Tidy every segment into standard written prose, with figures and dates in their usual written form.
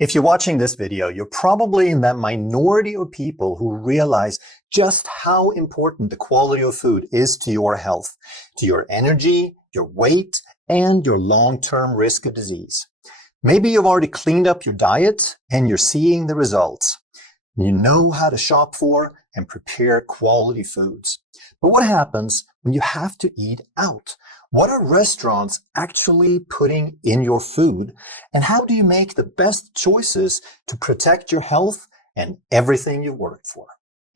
If you're watching this video, you're probably in that minority of people who realize just how important the quality of food is to your health, to your energy, your weight, and your long-term risk of disease. Maybe you've already cleaned up your diet and you're seeing the results. You know how to shop for and prepare quality foods. But what happens when you have to eat out? What are restaurants actually putting in your food? And how do you make the best choices to protect your health and everything you work for?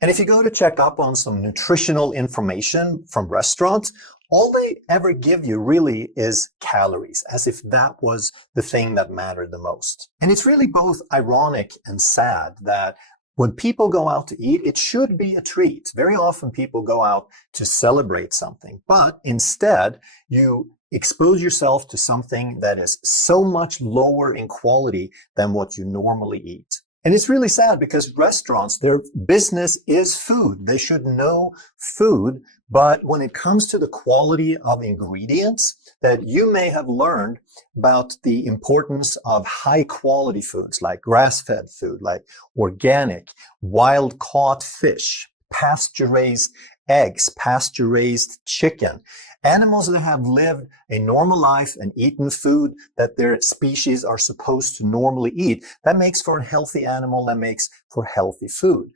And if you go to check up on some nutritional information from restaurants, all they ever give you really is calories, as if that was the thing that mattered the most. And it's really both ironic and sad that when people go out to eat, it should be a treat. Very often people go out to celebrate something, but instead you expose yourself to something that is so much lower in quality than what you normally eat. And it's really sad because restaurants, their business is food. They should know food, but when it comes to the quality of ingredients, that you may have learned about the importance of high quality foods like grass-fed food, like organic, wild-caught fish, pasture-raised eggs, pasture-raised chicken, animals that have lived a normal life and eaten food that their species are supposed to normally eat. That makes for a healthy animal, that makes for healthy food.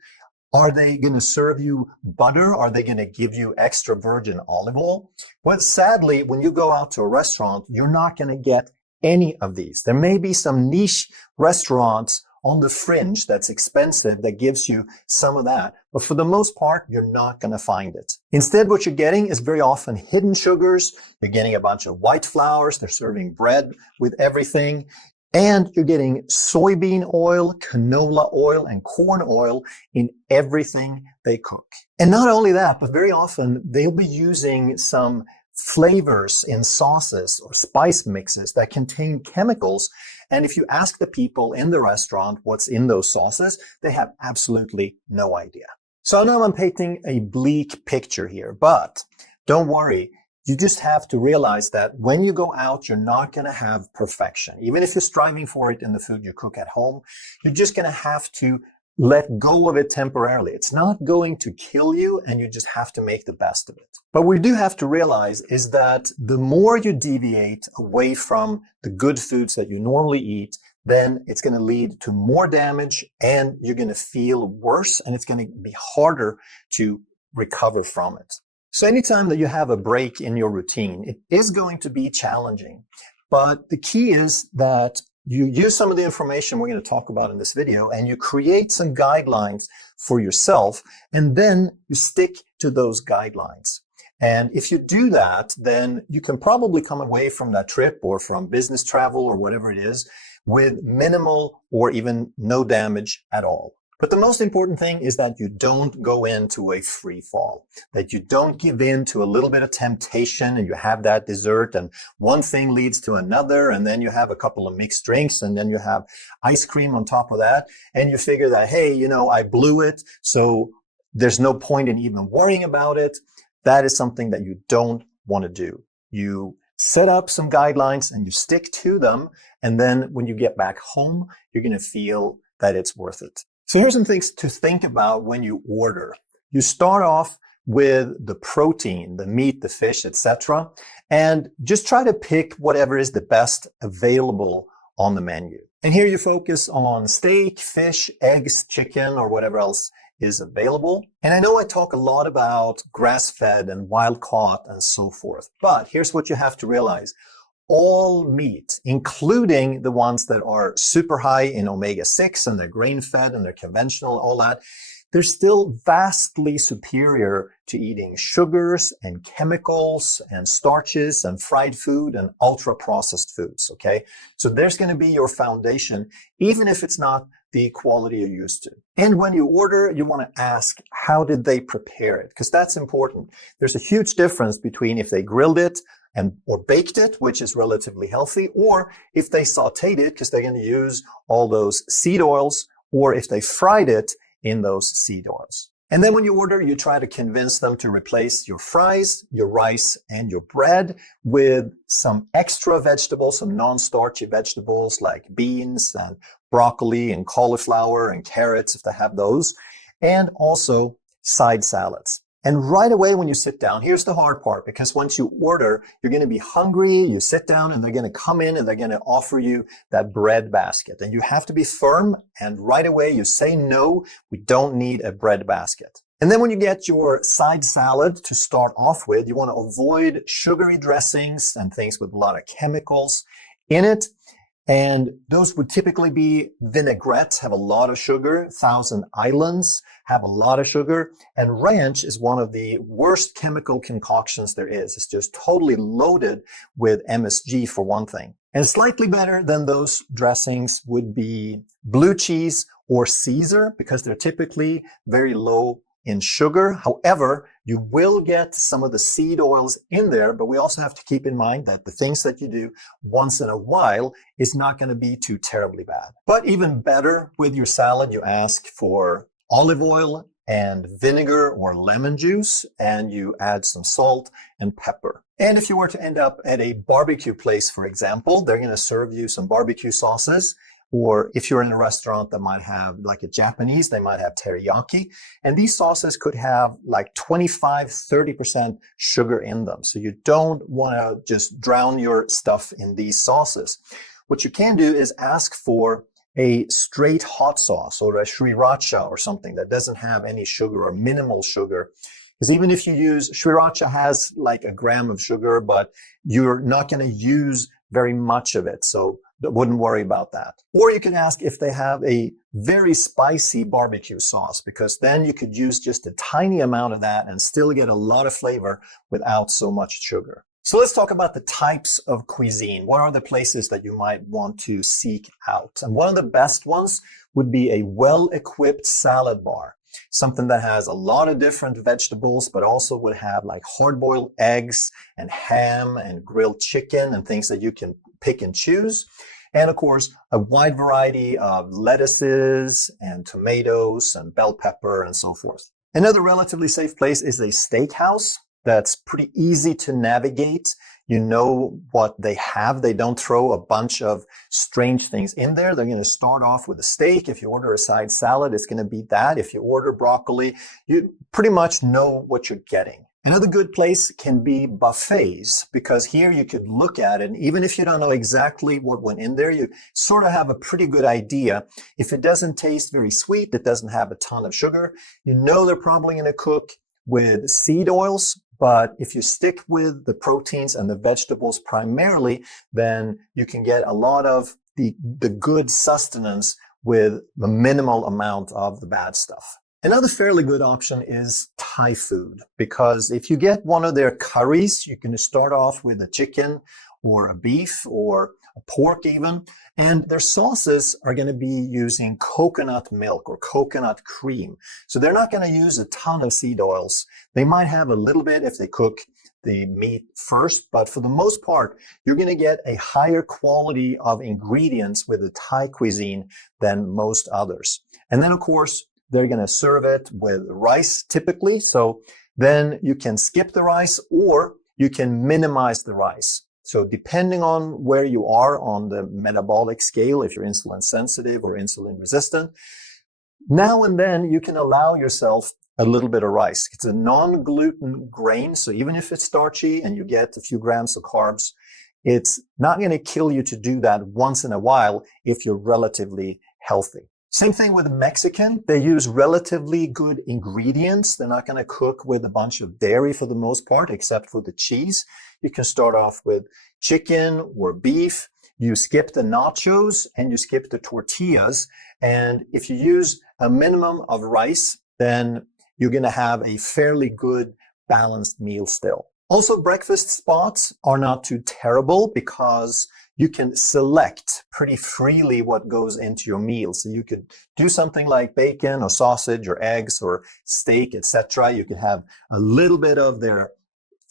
Are they going to serve you butter? Are they going to give you extra virgin olive oil? Well, sadly, when you go out to a restaurant, you're not going to get any of these. There may be some niche restaurants on the fringe that's expensive that gives you some of that. But for the most part, you're not going to find it. Instead, what you're getting is very often hidden sugars. You're getting a bunch of white flours. They're serving bread with everything. And you're getting soybean oil, canola oil, and corn oil in everything they cook. And not only that, but very often they'll be using some flavors in sauces or spice mixes that contain chemicals. And if you ask the people in the restaurant what's in those sauces, they have absolutely no idea. So I know I'm painting a bleak picture here, but don't worry. You just have to realize that when you go out, you're not going to have perfection. Even if you're striving for it in the food you cook at home, you're just going to have to let go of it temporarily. It's not going to kill you, and you just have to make the best of it. But we do have to realize is that the more you deviate away from the good foods that you normally eat, then it's going to lead to more damage, and you're going to feel worse, and it's going to be harder to recover from it. So anytime that you have a break in your routine, it is going to be challenging. But the key is that you use some of the information we're going to talk about in this video, and you create some guidelines for yourself, and then you stick to those guidelines. And if you do that, then you can probably come away from that trip or from business travel or whatever it is with minimal or even no damage at all. But the most important thing is that you don't go into a free fall, that you don't give in to a little bit of temptation and you have that dessert and one thing leads to another, and then you have a couple of mixed drinks, and then you have ice cream on top of that, and you figure that, hey, you know, I blew it, so there's no point in even worrying about it. That is something that you don't want to do. You set up some guidelines and you stick to them, and then when you get back home, you're going to feel that it's worth it. So here's some things to think about when you order. You start off with the protein, the meat, the fish, etc., and just try to pick whatever is the best available on the menu. And here you focus on steak, fish, eggs, chicken, or whatever else is available. And I know I talk a lot about grass-fed and wild-caught and so forth, but here's what you have to realize. All meat, including the ones that are super high in omega-6 and they're grain-fed and they're conventional, all that, they're still vastly superior to eating sugars and chemicals and starches and fried food and ultra-processed foods, okay? So there's going to be your foundation, even if it's not the quality you're used to. And when you order, you want to ask, how did they prepare it? Because that's important. There's a huge difference between if they grilled it or baked it, which is relatively healthy, or if they sauteed it, because they're going to use all those seed oils, or if they fried it in those seed oils. And then when you order, you try to convince them to replace your fries, your rice, and your bread with some extra vegetables, some non-starchy vegetables like beans and broccoli and cauliflower and carrots if they have those, and also side salads. And right away when you sit down, here's the hard part, because once you order, you're going to be hungry, you sit down and they're going to come in and they're going to offer you that bread basket. And you have to be firm, and right away you say, no, we don't need a bread basket. And then when you get your side salad to start off with, you want to avoid sugary dressings and things with a lot of chemicals in it. And those would typically be vinaigrettes, have a lot of sugar. Thousand Islands have a lot of sugar. And ranch is one of the worst chemical concoctions there is. It's just totally loaded with MSG for one thing. And slightly better than those dressings would be blue cheese or Caesar, because they're typically very low in sugar. However, you will get some of the seed oils in there, but we also have to keep in mind that the things that you do once in a while is not going to be too terribly bad. But even better, with your salad, you ask for olive oil and vinegar or lemon juice, and you add some salt and pepper. And if you were to end up at a barbecue place, for example, they're going to serve you some barbecue sauces. Or if you're in a restaurant that might have, like a Japanese, they might have teriyaki. And these sauces could have like 25-30% sugar in them. So you don't want to just drown your stuff in these sauces. What you can do is ask for a straight hot sauce or a sriracha or something that doesn't have any sugar or minimal sugar. Because even if you use, sriracha has like a gram of sugar, but you're not going to use very much of it. So wouldn't worry about that. Or you can ask if they have a very spicy barbecue sauce, because then you could use just a tiny amount of that and still get a lot of flavor without so much sugar. So let's talk about the types of cuisine. What are the places that you might want to seek out? And one of the best ones would be a well-equipped salad bar. Something that has a lot of different vegetables, but also would have like hard-boiled eggs and ham and grilled chicken and things that you can pick and choose. And of course, a wide variety of lettuces and tomatoes and bell pepper and so forth. Another relatively safe place is a steakhouse that's pretty easy to navigate. You know what they have. They don't throw a bunch of strange things in there. They're going to start off with a steak. If you order a side salad, it's going to be that. If you order broccoli, you pretty much know what you're getting. Another good place can be buffets, because here you could look at it, and even if you don't know exactly what went in there, you sort of have a pretty good idea. If it doesn't taste very sweet, it doesn't have a ton of sugar, you know they're probably going to cook with seed oils. But if you stick with the proteins and the vegetables primarily, then you can get a lot of the good sustenance with a minimal amount of the bad stuff. Another fairly good option is Thai food, because if you get one of their curries, you can start off with a chicken or a beef or a pork even, and their sauces are going to be using coconut milk or coconut cream. So they're not going to use a ton of seed oils. They might have a little bit if they cook the meat first, but for the most part, you're going to get a higher quality of ingredients with the Thai cuisine than most others. And then of course, they're going to serve it with rice typically. So then you can skip the rice or you can minimize the rice. So depending on where you are on the metabolic scale, if you're insulin sensitive or insulin resistant, now and then you can allow yourself a little bit of rice. It's a non-gluten grain. So even if it's starchy and you get a few grams of carbs, it's not going to kill you to do that once in a while if you're relatively healthy. Same thing with the Mexican. They use relatively good ingredients. They're not going to cook with a bunch of dairy for the most part, except for the cheese. You can start off with chicken or beef. You skip the nachos and you skip the tortillas. And if you use a minimum of rice, then you're going to have a fairly good balanced meal still. Also, breakfast spots are not too terrible because you can select pretty freely what goes into your meal. So you could do something like bacon or sausage or eggs or steak, etc. You could have a little bit of their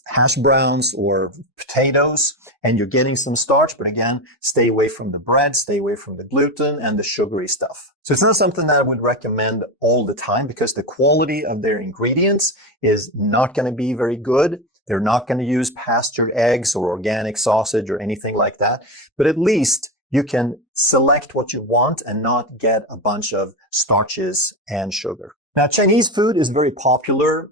hash browns or potatoes, and you're getting some starch, but again, stay away from the bread, stay away from the gluten and the sugary stuff. So it's not something that I would recommend all the time because the quality of their ingredients is not going to be very good. They're not going to use pastured eggs or organic sausage or anything like that, but at least you can select what you want and not get a bunch of starches and sugar. Now, Chinese food is very popular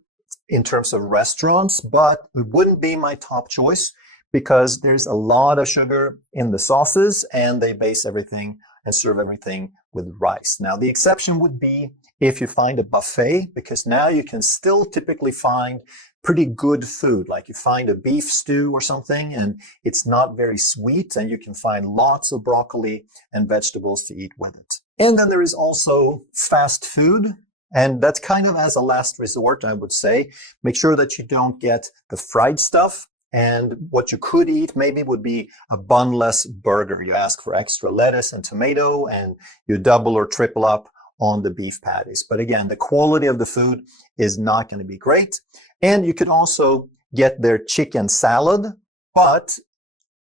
in terms of restaurants, but it wouldn't be my top choice because there's a lot of sugar in the sauces and they base everything and serve everything with rice. Now, the exception would be if you find a buffet, because now you can still typically find pretty good food, like you find a beef stew or something and it's not very sweet and you can find lots of broccoli and vegetables to eat with it. And then there is also fast food. And that's kind of as a last resort, I would say. Make sure that you don't get the fried stuff. And what you could eat maybe would be a bunless burger. You ask for extra lettuce and tomato and you double or triple up on the beef patties. But again, the quality of the food is not going to be great. And you could also get their chicken salad, but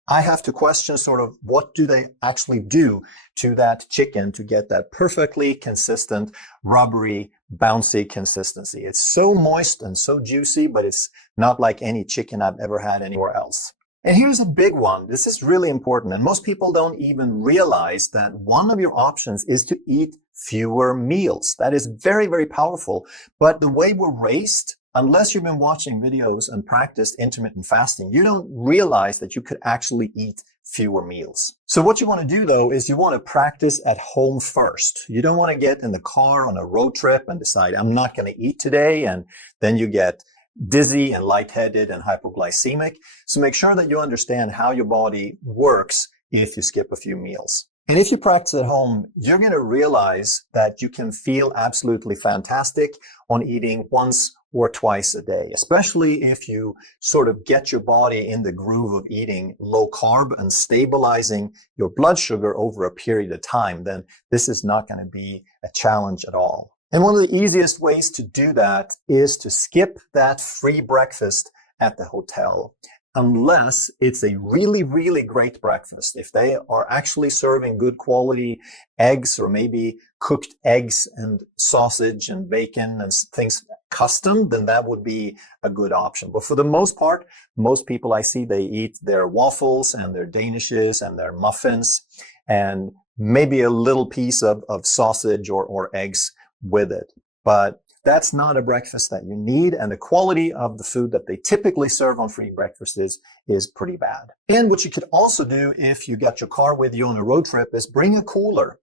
I have to question sort of what do they actually do to that chicken to get that perfectly consistent, rubbery, bouncy consistency. It's so moist and so juicy, but it's not like any chicken I've ever had anywhere else. And here's a big one. This is really important. And most people don't even realize that one of your options is to eat fewer meals. That is very, very powerful. But the way we're raised, unless you've been watching videos and practiced intermittent fasting, you don't realize that you could actually eat fewer meals. So what you want to do though is you want to practice at home first. You don't want to get in the car on a road trip and decide I'm not going to eat today, and then you get dizzy and lightheaded and hypoglycemic. So make sure that you understand how your body works if you skip a few meals. And if you practice at home, you're going to realize that you can feel absolutely fantastic on eating once or twice a day, especially if you sort of get your body in the groove of eating low carb and stabilizing your blood sugar over a period of time. Then this is not going to be a challenge at all. And one of the easiest ways to do that is to skip that free breakfast at the hotel, unless it's a really, really great breakfast. If they are actually serving good quality eggs or maybe cooked eggs and sausage and bacon and things custom, then that would be a good option. But for the most part, most people I see, they eat their waffles and their danishes and their muffins and maybe a little piece of sausage or eggs with it. But that's not a breakfast that you need, and the quality of the food that they typically serve on free breakfast is pretty bad. And what you could also do if you got your car with you on a road trip is bring a cooler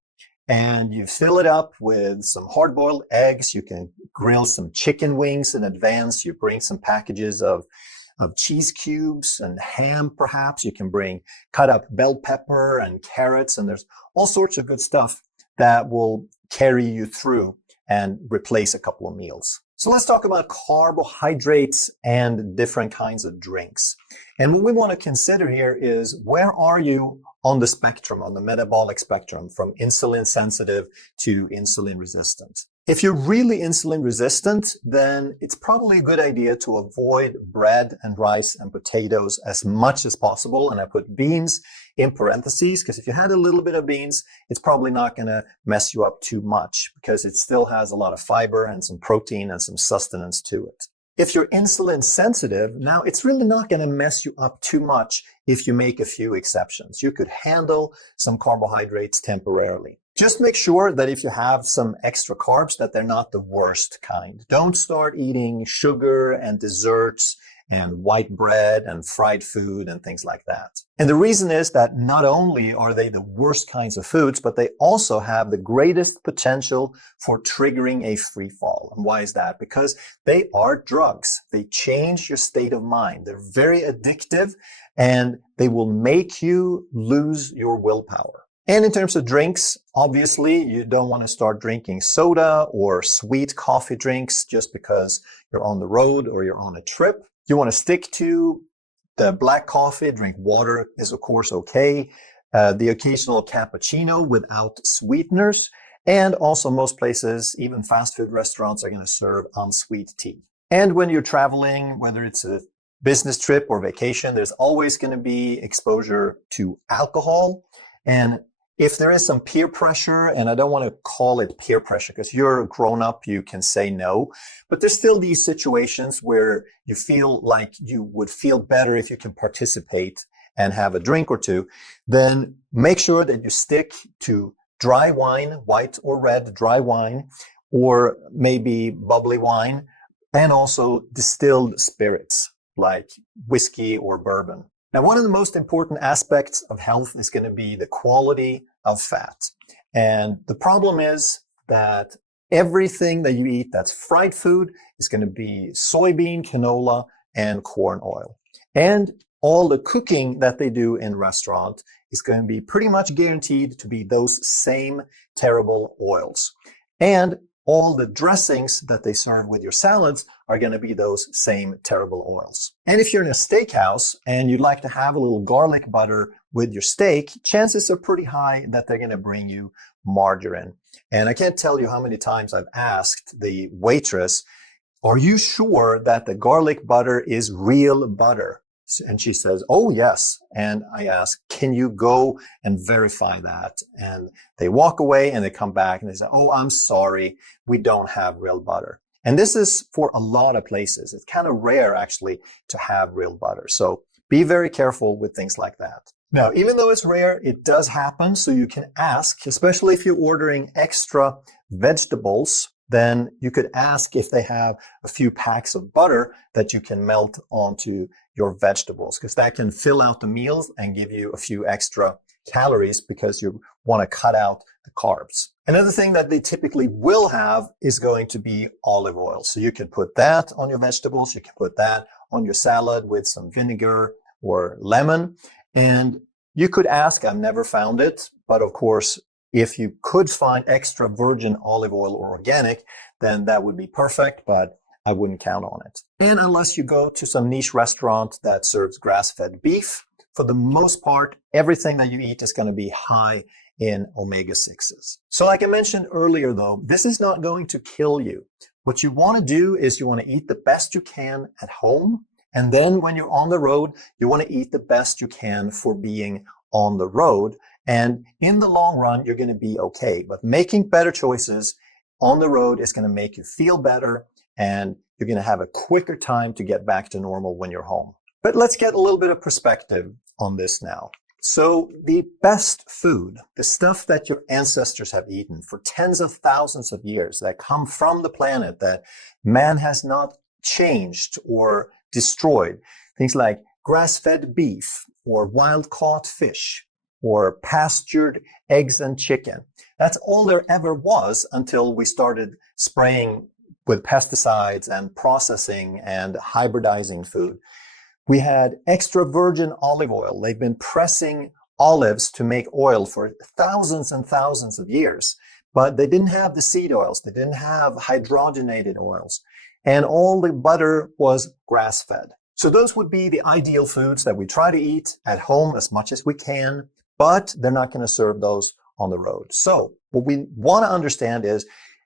and you fill it up with some hard-boiled eggs. You can grill some chicken wings in advance. You bring some packages of cheese cubes and ham, perhaps. You can bring cut up bell pepper and carrots, and there's all sorts of good stuff that will carry you through and replace a couple of meals. So let's talk about carbohydrates and different kinds of drinks. And what we want to consider here is, where are you on the spectrum, on the metabolic spectrum, from insulin sensitive to insulin resistant? If you're really insulin resistant, then it's probably a good idea to avoid bread and rice and potatoes as much as possible. And I put beans in parentheses because if you had a little bit of beans, it's probably not going to mess you up too much because it still has a lot of fiber and some protein and some sustenance to it. If you're insulin sensitive, now it's really not going to mess you up too much if you make a few exceptions. You could handle some carbohydrates temporarily. Just make sure that if you have some extra carbs, that they're not the worst kind. Don't start eating sugar and desserts and white bread and fried food and things like that. And the reason is that not only are they the worst kinds of foods, but they also have the greatest potential for triggering a free fall. And why is that? Because they are drugs. They change your state of mind. They're very addictive and they will make you lose your willpower. And in terms of drinks, obviously, you don't want to start drinking soda or sweet coffee drinks just because you're on the road or you're on a trip. You want to stick to the black coffee. Drink water is, of course, okay. The occasional cappuccino without sweeteners. And also most places, even fast food restaurants, are going to serve unsweet tea. And when you're traveling, whether it's a business trip or vacation, there's always going to be exposure to alcohol. And if there is some peer pressure, and I don't want to call it peer pressure because you're a grown up, you can say no, but there's still these situations where you feel like you would feel better if you can participate and have a drink or two, then make sure that you stick to dry wine, white or red dry wine, or maybe bubbly wine, and also distilled spirits like whiskey or bourbon. Now, one of the most important aspects of health is going to be the quality of fat. And the problem is that everything that you eat that's fried food is going to be soybean, canola, and corn oil. And all the cooking that they do in restaurant is going to be pretty much guaranteed to be those same terrible oils. And all the dressings that they serve with your salads are going to be those same terrible oils. And if you're in a steakhouse and you'd like to have a little garlic butter with your steak, chances are pretty high that they're going to bring you margarine. And I can't tell you how many times I've asked the waitress, are you sure that the garlic butter is real butter? And she says, oh, yes. And I ask, can you go and verify that? And they walk away and they come back and they say, oh, I'm sorry, we don't have real butter. And this is for a lot of places. It's kind of rare, actually, to have real butter. So be very careful with things like that. Now, even though it's rare, it does happen. So you can ask, especially if you're ordering extra vegetables, then you could ask if they have a few packs of butter that you can melt onto your vegetables, because that can fill out the meals and give you a few extra calories because you want to cut out the carbs. Another thing that they typically will have is going to be olive oil. So you can put that on your vegetables. You can put that on your salad with some vinegar or lemon. And you could ask, I've never found it, but of course, if you could find extra virgin olive oil or organic, then that would be perfect, but I wouldn't count on it. And unless you go to some niche restaurant that serves grass-fed beef, for the most part, everything that you eat is going to be high in omega-6s. So like I mentioned earlier, though, this is not going to kill you. What you want to do is you want to eat the best you can at home. And then when you're on the road, you want to eat the best you can for being on the road. And in the long run, you're going to be okay. But making better choices on the road is going to make you feel better, and you're going to have a quicker time to get back to normal when you're home. But let's get a little bit of perspective on this now. So the best food, the stuff that your ancestors have eaten for tens of thousands of years, that come from the planet that man has not changed or destroyed, things like grass-fed beef or wild-caught fish or pastured eggs and chicken. That's all there ever was until we started spraying with pesticides and processing and hybridizing food. We had extra virgin olive oil. They've been pressing olives to make oil for thousands and thousands of years, but they didn't have the seed oils. They didn't have hydrogenated oils. And all the butter was grass-fed. So those would be the ideal foods that we try to eat at home as much as we can, but they're not going to serve those on the road. So what we want to understand is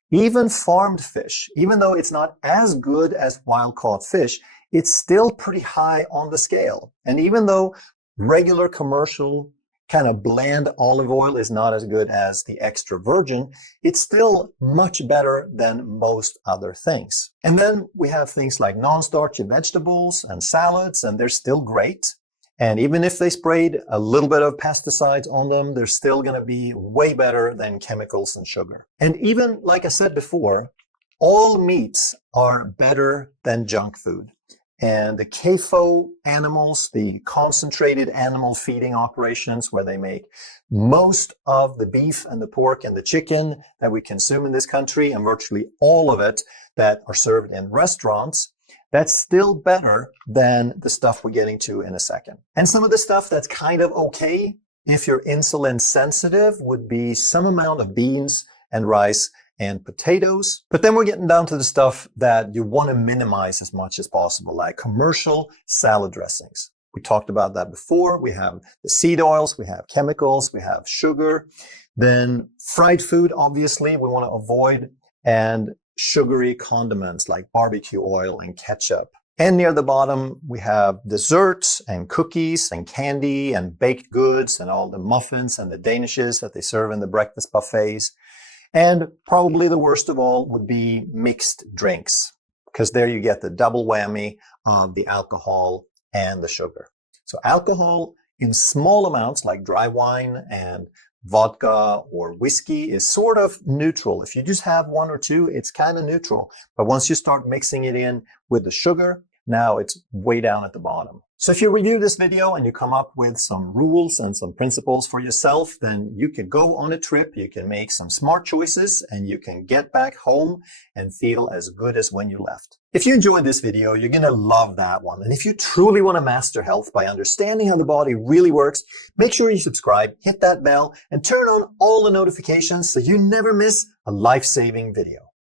even farmed fish, even though it's not as good as wild-caught fish, it's still pretty high on the scale. And even though regular commercial kind of bland olive oil is not as good as the extra virgin, it's still much better than most other things. And then we have things like non-starchy vegetables and salads, and they're still great. And even if they sprayed a little bit of pesticides on them, they're still going to be way better than chemicals and sugar. And even, like I said before, all meats are better than junk food. And the CAFO animals, the concentrated animal feeding operations where they make most of the beef and the pork and the chicken that we consume in this country, and virtually all of it that are served in restaurants, that's still better than the stuff we're getting to in a second. And some of the stuff that's kind of okay, if you're insulin sensitive, would be some amount of beans and rice and potatoes. But then we're getting down to the stuff that you want to minimize as much as possible, like commercial salad dressings. We talked about that before. We have the seed oils, we have chemicals, we have sugar. Then fried food, obviously, we want to avoid, and sugary condiments like barbecue oil and ketchup. And near the bottom, we have desserts and cookies and candy and baked goods and all the muffins and the danishes that they serve in the breakfast buffets. And probably the worst of all would be mixed drinks, because there you get the double whammy of the alcohol and the sugar. So alcohol in small amounts like dry wine and vodka or whiskey is sort of neutral. If you just have one or two, it's kind of neutral. But once you start mixing it in with the sugar, now it's way down at the bottom. So if you review this video and you come up with some rules and some principles for yourself, then you can go on a trip, you can make some smart choices, and you can get back home and feel as good as when you left. If you enjoyed this video, you're going to love that one. And if you truly want to master health by understanding how the body really works, make sure you subscribe, hit that bell, and turn on all the notifications so you never miss a life-saving video.